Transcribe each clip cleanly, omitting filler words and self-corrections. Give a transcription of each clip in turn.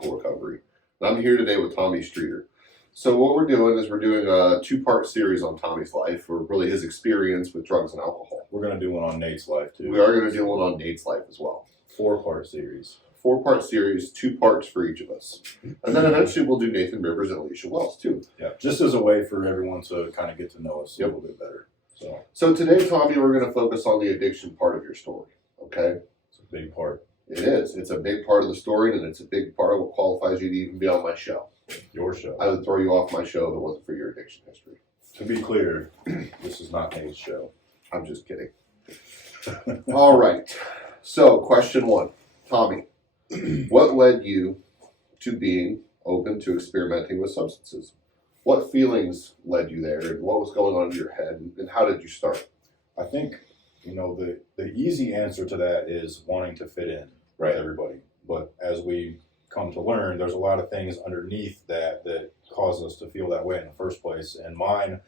alcohol recovery. And I'm here today with Tommy Streeter. So what we're doing is we're doing a two-part series on Tommy's life, or really his experience with drugs and alcohol. We're going to do one on Nate's life, too. We are going to do one on Nate's life as well. 4-part series. 4-part series, 2 parts for each of us. And then eventually we'll do Nathan Rivers and Alicia Wells, too. Yeah, just as a way for everyone to kind of get to know us a little bit better. So today, Tommy, we're going to focus on the addiction part of your story, okay? It's a big part. It is. It's a big part of the story, and it's a big part of what qualifies you to even be on my show. Your show. I would throw you off my show if it wasn't for your addiction history. To be clear, this is not Nate's show. I'm just kidding. All right. So, question 1. Tommy, what led you to being open to experimenting with substances? What feelings led you there, and what was going on in your head, and how did you start? I think, the easy answer to that is wanting to fit in with everybody. But as we come to learn, there's a lot of things underneath that cause us to feel that way in the first place. And mine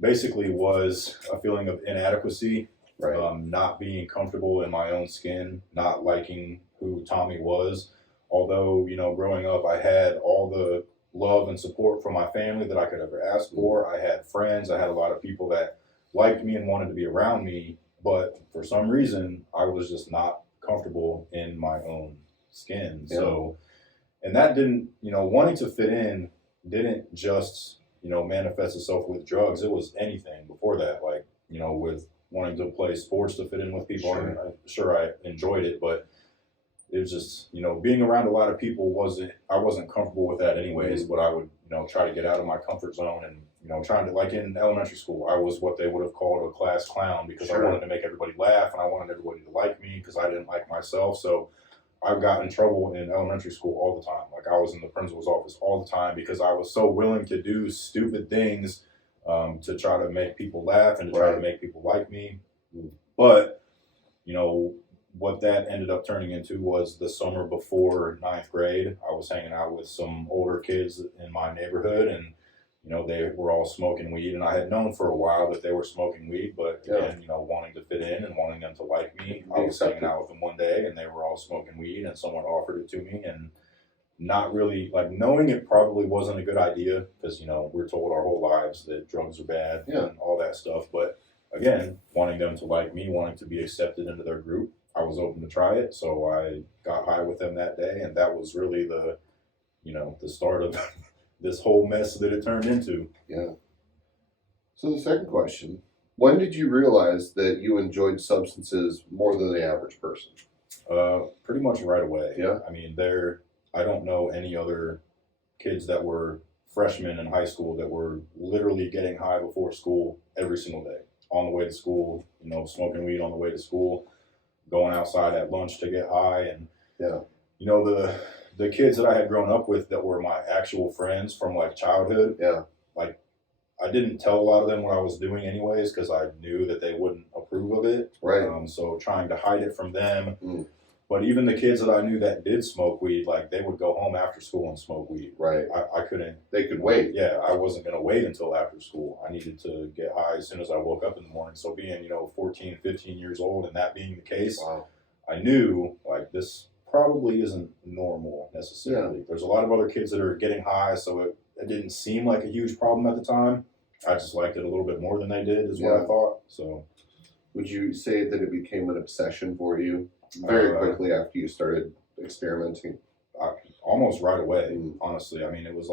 basically was a feeling of inadequacy, not being comfortable in my own skin, not liking who Tommy was. Although, growing up, I had all the love and support from my family that I could ever ask for. I had friends. I had a lot of people that liked me and wanted to be around me. But for some reason, I was just not comfortable in my own skin. Yeah. So, and that didn't, wanting to fit in didn't just, manifest itself with drugs. It was anything before that, like, with wanting to play sports to fit in with people. Sure. I enjoyed it, but it was just, being around a lot of people I wasn't comfortable with that anyways, but I would, try to get out of my comfort zone and, trying to, like in elementary school, I was what they would have called a class clown because I wanted to make everybody laugh and I wanted everybody to like me because I didn't like myself. So I got in trouble in elementary school all the time. Like I was in the principal's office all the time because I was so willing to do stupid things to try to make people laugh and to try to make people like me. But, what that ended up turning into was the summer before 9th grade. I was hanging out with some older kids in my neighborhood and, they were all smoking weed. And I had known for a while that they were smoking weed, but again, wanting to fit in and wanting them to like me. I was hanging out with them one day and they were all smoking weed and someone offered it to me and not really, knowing it probably wasn't a good idea because, we're told our whole lives that drugs are bad and all that stuff. But again, wanting them to like me, wanting to be accepted into their group, I was open to try it. So I got high with them that day. And that was really the start of this whole mess that it turned into. Yeah. So the second question, when did you realize that you enjoyed substances more than the average person? Pretty much right away. Yeah. I mean, I don't know any other kids that were freshmen in high school that were literally getting high before school every single day. On the way to school, smoking weed on the way to school, going outside at lunch to get high. And, the kids that I had grown up with that were my actual friends from childhood. Yeah. I didn't tell a lot of them what I was doing anyways because I knew that they wouldn't approve of it. Right. So trying to hide it from them. Mm. But even the kids that I knew that did smoke weed, they would go home after school and smoke weed. Right. I couldn't. They could wait. Yeah, I wasn't going to wait until after school. I needed to get high as soon as I woke up in the morning. So being, 14, 15 years old and that being the case, I knew this probably isn't normal necessarily. Yeah. There's a lot of other kids that are getting high, so it didn't seem like a huge problem at the time. I just liked it a little bit more than they did is what I thought. So, would you say that it became an obsession for you very quickly after you started experimenting? Almost right away, honestly. I mean, it was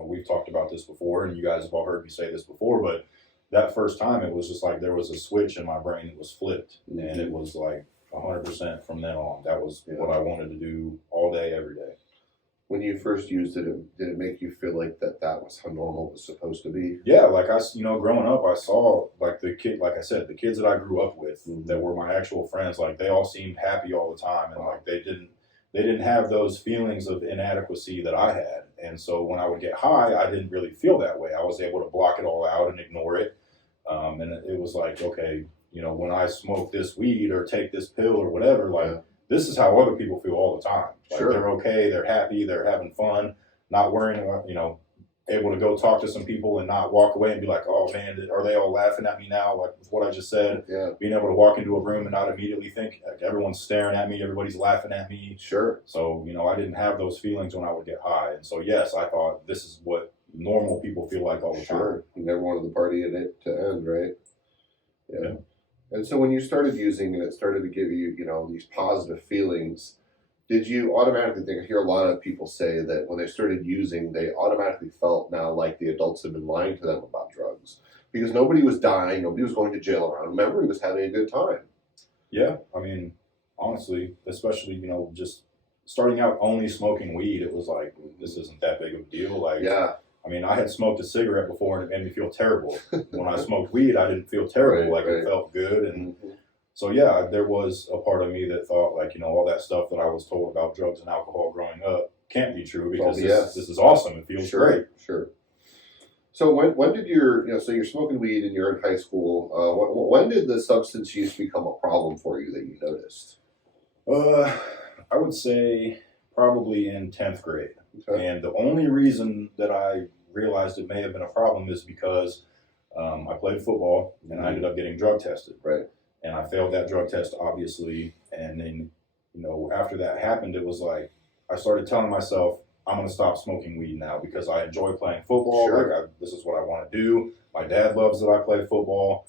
we've talked about this before, and you guys have all heard me say this before, but that first time it was just there was a switch in my brain that was flipped, and it was 100% from then on. That was what I wanted to do all day, every day. When you first used it, did it make you feel like that was how normal it was supposed to be? Yeah, growing up, I saw I said, the kids that I grew up with that were my actual friends, they all seemed happy all the time, and they didn't have those feelings of inadequacy that I had. And so when I would get high, I didn't really feel that way. I was able to block it all out and ignore it. And it was okay, when I smoke this weed or take this pill or whatever, this is how other people feel all the time. They're okay, they're happy, they're having fun, not worrying about, able to go talk to some people and not walk away and be like, oh man, are they all laughing at me now? Like with what I just said, Yeah. being able to walk into a room and not immediately think like everyone's staring at me, everybody's laughing at me. Sure. So, I didn't have those feelings when I would get high. And so, yes, I thought this is what normal people feel like all the time. Sure. You never wanted the party in it to end, right? Yeah. And so when you started using and it started to give you, these positive feelings, did you automatically think, I hear a lot of people say that when they started using, they automatically felt now like the adults had been lying to them about drugs because nobody was dying, nobody was going to jail around them. Everybody was having a good time. Yeah, I mean, honestly, especially, just starting out only smoking weed, it was like, this isn't that big of a deal. Like, yeah. I mean, I had smoked a cigarette before and it made me feel terrible. When I smoked weed, I didn't feel terrible. Right, It felt good. And so, yeah, there was a part of me that thought, like, all that stuff that I was told about drugs and alcohol growing up can't be true because this is awesome. It feels great. Sure. So when did so you're smoking weed and you're in high school. When did the substance use become a problem for you that you noticed? I would say probably in 10th grade. Okay. And the only reason that I realized it may have been a problem is because I played football and I ended up getting drug tested. Right. And I failed that drug test, obviously. And then, after that happened, it was like I started telling myself, I'm going to stop smoking weed now because I enjoy playing football. Sure. Like this is what I want to do. My dad loves that I play football.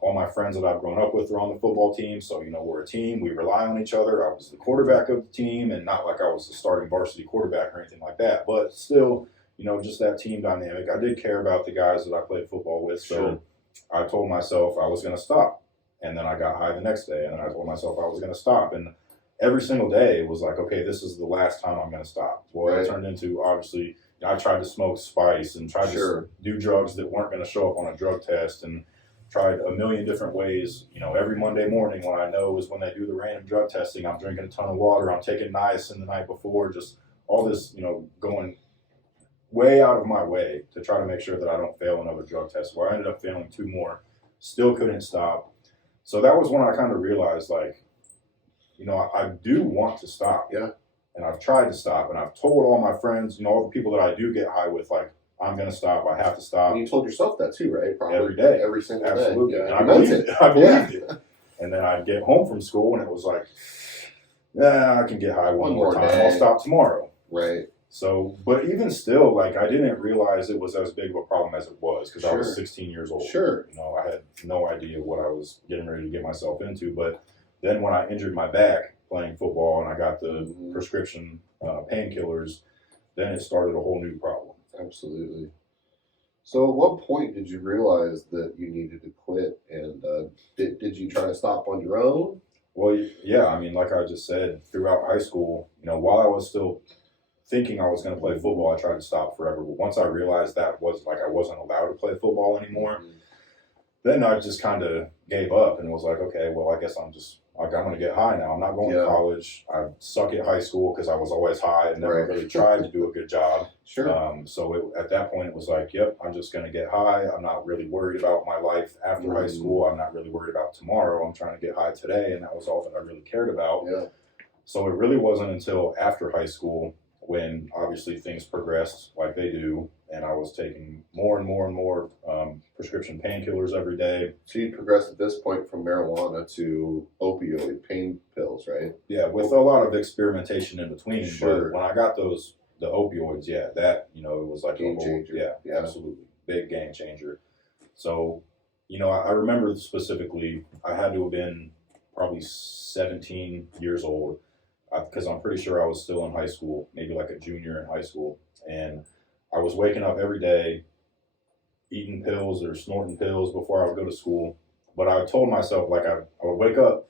All my friends that I've grown up with are on the football team. So, we're a team. We rely on each other. I was the quarterback of the team and not like I was the starting varsity quarterback or anything like that. But still, just that team dynamic. I did care about the guys that I played football with. So Sure. I told myself I was going to stop. And then I got high the next day. And then I told myself I was going to stop. And every single day it was like, okay, this is the last time I'm going to stop. Well, it turned into, obviously, I tried to smoke spice and tried to do drugs that weren't going to show up on a drug test and tried a million different ways. Every Monday morning when I know is when they do the random drug testing, I'm drinking a ton of water, I'm taking niacin the night before, just all this, going way out of my way to try to make sure that I don't fail another drug test. Where I ended up failing 2 more, still couldn't stop. So that was when I kind of realized, like, I do want to stop. Yeah. And I've tried to stop, and I've told all my friends, all the people that I do get high with, like, I'm going to stop. I have to stop. And you told yourself that too, right? Probably every day. Every single Absolutely. day. Yeah. And I believed it. And then I'd get home from school, and it was like, I can get high one more time. I'll stop tomorrow. Right. So, but even still, like, I didn't realize it was as big of a problem as it was because I was 16 years old. Sure. I had no idea what I was getting ready to get myself into. But then when I injured my back playing football and I got the prescription painkillers, then it started a whole new problem. Absolutely. So at what point did you realize that you needed to quit? And did you try to stop on your own? Well, yeah. I mean, like I just said, throughout high school, while I was still thinking I was going to play football, I tried to stop forever. But once I realized that was like I wasn't allowed to play football anymore, then I just kind of gave up and was like, okay, well, I guess I'm going to get high now. I'm not going to college. I suck at high school because I was always high and never really tried to do a good job. Sure. So at that point, it was like, yep, I'm just going to get high. I'm not really worried about my life after high school. I'm not really worried about tomorrow. I'm trying to get high today. And that was all that I really cared about. Yeah. So it really wasn't until after high school when obviously things progressed like they do, and I was taking more and more and more prescription painkillers every day. So you progressed at this point from marijuana to opioid pain pills, right? Yeah, with a lot of experimentation in between. Sure. But when I got the opioids, that, it was like Game changer. Yeah, absolutely. Big game changer. So, I remember specifically, I had to have been probably 17 years old, because I'm pretty sure I was still in high school, maybe like a junior in high school. And I was waking up every day, eating pills or snorting pills before I would go to school. But I told myself, like, I would wake up,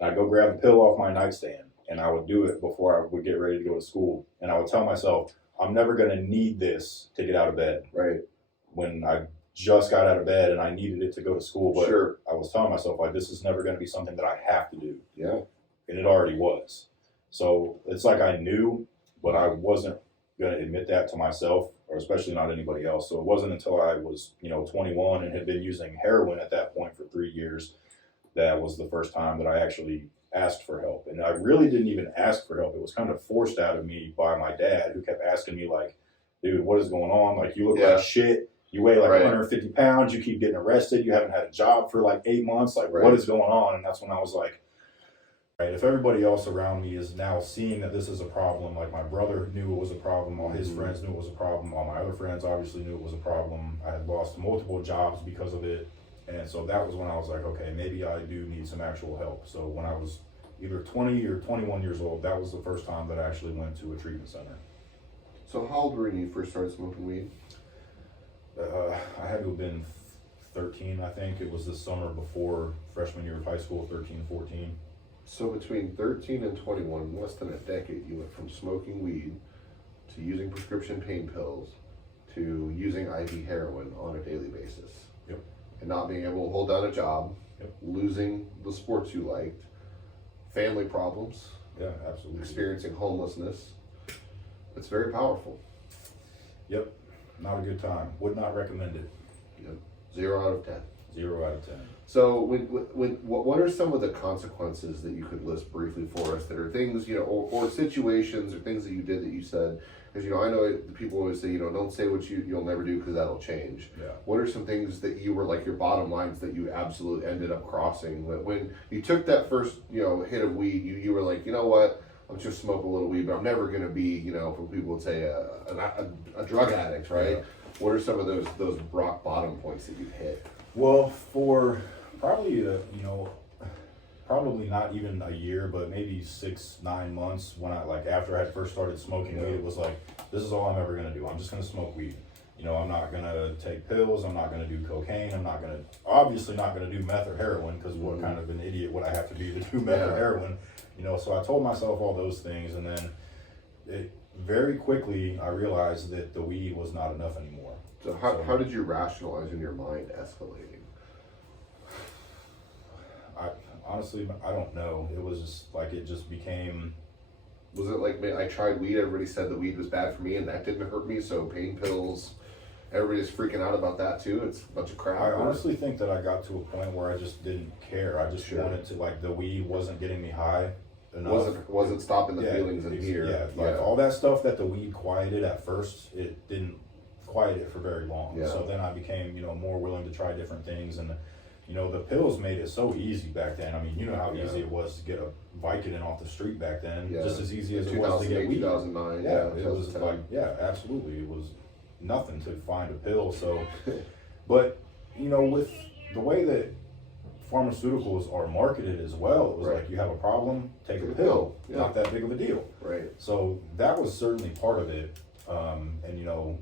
and I'd go grab a pill off my nightstand, and I would do it before I would get ready to go to school. And I would tell myself, I'm never going to need this to get out of bed. Right. When I just got out of bed and I needed it to go to school, but I was telling myself, like, this is never going to be something that I have to do. Yeah. And it already was. So it's like I knew, but I wasn't going to admit that to myself, or especially not anybody else. So it wasn't until I was, 21 and had been using heroin at that point for 3 years that was the first time that I actually asked for help. And I really didn't even ask for help. It was kind of forced out of me by my dad, who kept asking me, like, dude, what is going on? Like, you look Yeah. like shit. You weigh like Right. 150 pounds. You keep getting arrested. You haven't had a job for like 8 months. Like, Right. what is going on? And that's when I was like, right, if everybody else around me is now seeing that this is a problem, like my brother knew it was a problem, all his friends knew it was a problem, all my other friends obviously knew it was a problem. I had lost multiple jobs because of it. And so that was when I was like, okay, maybe I do need some actual help. So when I was either 20 or 21 years old, that was the first time that I actually went to a treatment center. So how old were you when you first started smoking weed? I had to have been 13, I think. It was the summer before freshman year of high school, 13, 14. So between 13 and 21, less than a decade, you went from smoking weed to using prescription pain pills to using IV heroin on a daily basis. Yep. And not being able to hold down a job, Yep. losing the sports you liked, family problems, Yeah, absolutely. experiencing homelessness. It's very powerful. Yep. Not a good time. Would not recommend it. Yep. 0 out of 10. 0 out of 10. So, what are some of the consequences that you could list briefly for us that are things, or situations or things that you did that you said? Because, I know people always say, don't say what you'll never do because that'll change. Yeah. What are some things that you were like your bottom lines that you absolutely ended up crossing? When you took that first, hit of weed, you were like, you know what? I'm just smoke a little weed, but I'm never going to be, for people would say, a drug addict, right? Yeah. What are some of those rock bottom points that you've hit? Well, for probably, probably not even a year, but maybe 6-9 months when after I had first started smoking weed, it was like, this is all I'm ever going to do. I'm just going to smoke weed. I'm not going to take pills. I'm not going to do cocaine. I'm not going to, obviously not going to do meth or heroin, because what kind of an idiot would I have to be to do meth or heroin? So I told myself all those things, and then very quickly I realized that the weed was not enough anymore. So how did you rationalize in your mind escalating? Honestly, I don't know. It was just like, it just became... Was it like, I tried weed, everybody said the weed was bad for me and that didn't hurt me, so pain pills, everybody's freaking out about that too? It's a bunch of crap. I honestly think that I got to a point where I just didn't care. I just wanted to, the weed wasn't getting me high enough. Wasn't stopping the feelings in here. Yeah, all that stuff that the weed quieted at first, it didn't quiet it for very long. Yeah. So then I became, more willing to try different things, and the pills made it so easy back then. I mean, you know how easy it was to get a Vicodin off the street back then, just as easy as it was to get weed. 2009, it was like, absolutely. It was nothing to find a pill. So, but, with the way that pharmaceuticals are marketed as well, it was like, you have a problem, take a pill. Not that big of a deal. Right. So that was certainly part of it. And,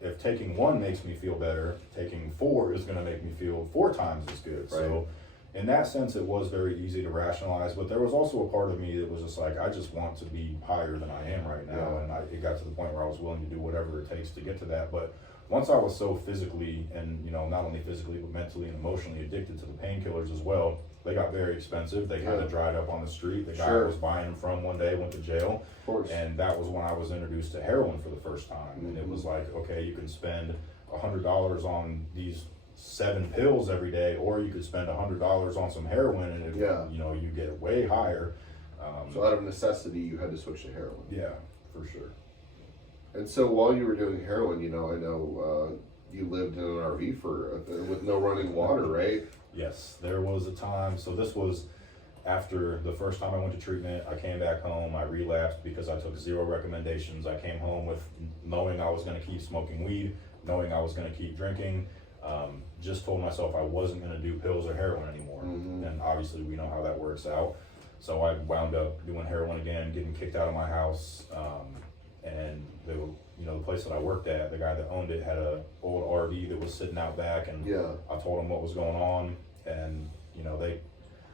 if taking one makes me feel better, taking 4 is going to make me feel 4 times as good. Right. So in that sense, it was very easy to rationalize, but there was also a part of me that was just like, I just want to be higher than I am right now. And it got to the point where I was willing to do whatever it takes to get to that. But once I was so physically and, not only physically, but mentally and emotionally addicted to the painkillers as well, they got very expensive. They kind of dried up on the street. The guy I was buying them from one day went to jail. Of course. And that was when I was introduced to heroin for the first time. And it was like, okay, you can spend $100 on these 7 pills every day, or you could spend $100 on some heroin, and you get way higher. So out of necessity, you had to switch to heroin. Yeah, for sure. And so while you were doing heroin, I know you lived in an RV with no running water, right? Yes, there was a time. So this was after the first time I went to treatment. I came back home. I relapsed because I took 0 recommendations. I came home with knowing I was going to keep smoking weed, knowing I was going to keep drinking. Just told myself I wasn't going to do pills or heroin anymore. And obviously we know how that works out. So I wound up doing heroin again, getting kicked out of my house. And the place that I worked at, the guy that owned it had a old RV that was sitting out back, and I told him what was going on, and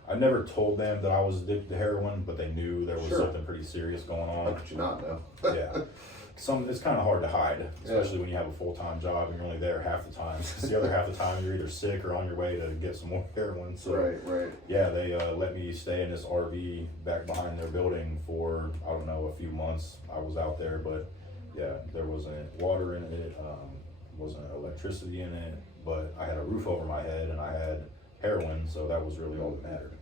I never told them that I was addicted to heroin, but they knew there was something pretty serious going on. How could you not know? It's kind of hard to hide, especially when you have a full-time job and you're only there half the time. Because the other half the time you're either sick or on your way to get some more heroin. So right. Yeah, they let me stay in this RV back behind their building for, I don't know, a few months. I was out there, but yeah, there wasn't water in it, wasn't electricity in it, but I had a roof over my head and I had heroin, so that was really all that mattered.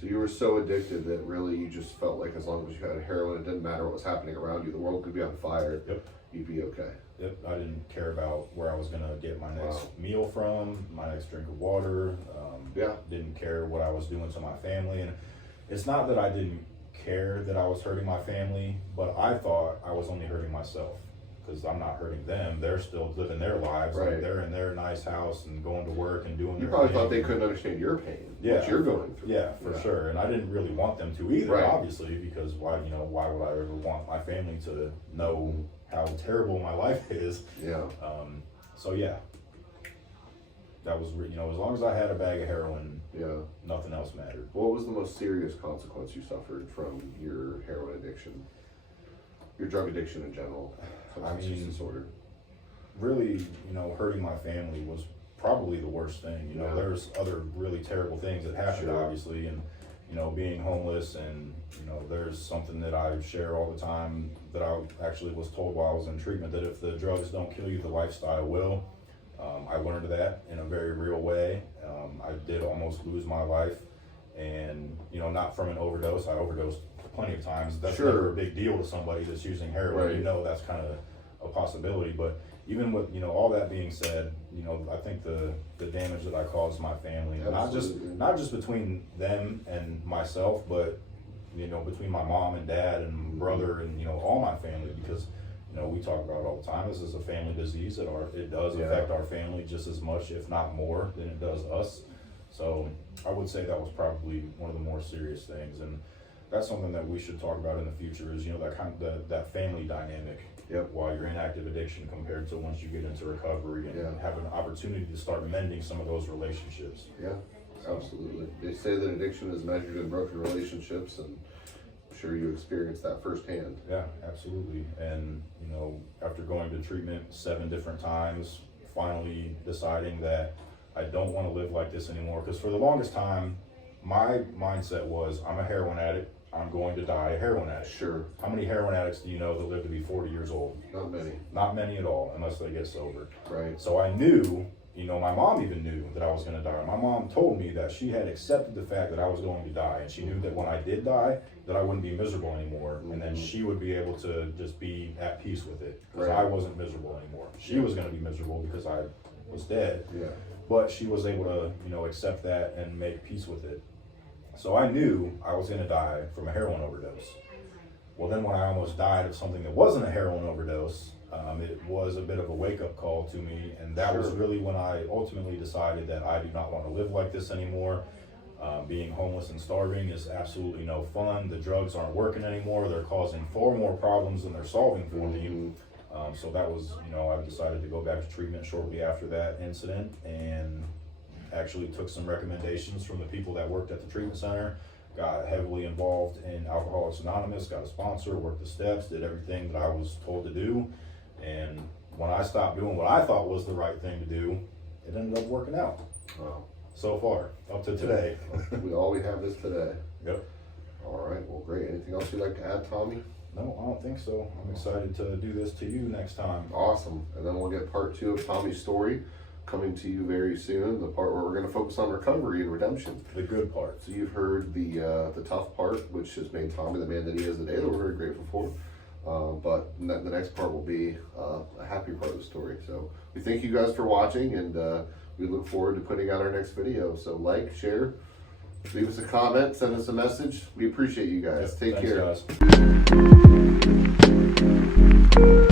So you were so addicted that really you just felt like as long as you had heroin, it didn't matter what was happening around you. The world could be on fire. Yep. you'd be okay. Yep, I didn't care about where I was gonna get my next Wow. meal from, my next drink of water. Yeah. Didn't care what I was doing to my family, and it's not that I didn't care that I was hurting my family, but I thought I was only hurting myself because I'm not hurting them. They're still living their lives. Right. Like they're in their nice house and going to work and doing You their probably thing. thought they couldn't understand your pain, Yeah. what you're going through. Yeah, for sure. And I didn't really want them to either, Right. obviously, because why would I ever want my family to know how terrible my life is? Yeah. So yeah, that was, as long as I had a bag of heroin, Yeah. nothing else mattered. What was the most serious consequence you suffered from your heroin addiction? Your drug addiction in general? Substance use disorder. Really, hurting my family was probably the worst thing. Yeah. There's other really terrible things that happened, Sure. obviously, and being homeless, and there's something that I share all the time that I actually was told while I was in treatment, that if the drugs don't kill you, the lifestyle will. I learned that in a very real way. I did almost lose my life, and not from an overdose. I overdosed plenty of times. That's Sure. never a big deal to somebody that's using heroin. Right. That's kind of a possibility. But even with all that being said, I think the damage that I caused my family, Absolutely. not just between them and myself, but between my mom and dad and brother and all my family, because we talk about it all the time. This is a family disease. It does Yeah. affect our family just as much, if not more, than it does us. So I would say that was probably one of the more serious things, and that's something that we should talk about in the future. Is that kind of that family dynamic. Yep. While you're in active addiction, compared to once you get into recovery and Yeah. have an opportunity to start mending some of those relationships. Yeah, absolutely. They say that addiction is measured in broken relationships, and I'm sure you experienced that firsthand. Yeah, absolutely. And after going to treatment 7 different times, finally deciding that I don't want to live like this anymore. Because for the longest time, my mindset was, I'm a heroin addict. I'm going to die a heroin addict. Sure. How many heroin addicts do you know that live to be 40 years old? Not many. Not many at all, unless they get sober. Right. So I knew, my mom even knew that I was going to die. My mom told me that she had accepted the fact that I was going to die, and she knew that when I did die, that I wouldn't be miserable anymore, and then she would be able to just be at peace with it, because Right. I wasn't miserable anymore. She was going to be miserable because I was dead, Yeah. but she was able to, accept that and make peace with it. So I knew I was going to die from a heroin overdose. Well, then when I almost died of something that wasn't a heroin overdose, it was a bit of a wake-up call to me, and that was Sure. really when I ultimately decided that I do not want to live like this anymore. Being homeless and starving is absolutely no fun. The drugs aren't working anymore. They're causing far more problems than they're solving for me. So that was, I decided to go back to treatment shortly after that incident, and actually took some recommendations from the people that worked at the treatment center, got heavily involved in Alcoholics Anonymous, got a sponsor, worked the steps, did everything that I was told to do. And when I stopped doing what I thought was the right thing to do, it ended up working out. Wow. So far, up to today. We have this today. Yep. All right. Well, great. Anything else you'd like to add, Tommy? No, I don't think so. I'm excited to do this to you next time. Awesome. And then we'll get part 2 of Tommy's story coming to you very soon. The part where we're going to focus on recovery and redemption. The good part. So you've heard the tough part, which has made Tommy the man that he is today, that we're very grateful for. But the next part will be a happy part of the story. So we thank you guys for watching, and we look forward to putting out our next video. So like, share, leave us a comment, send us a message. We appreciate you guys. Yep. Take Thanks, care. guys.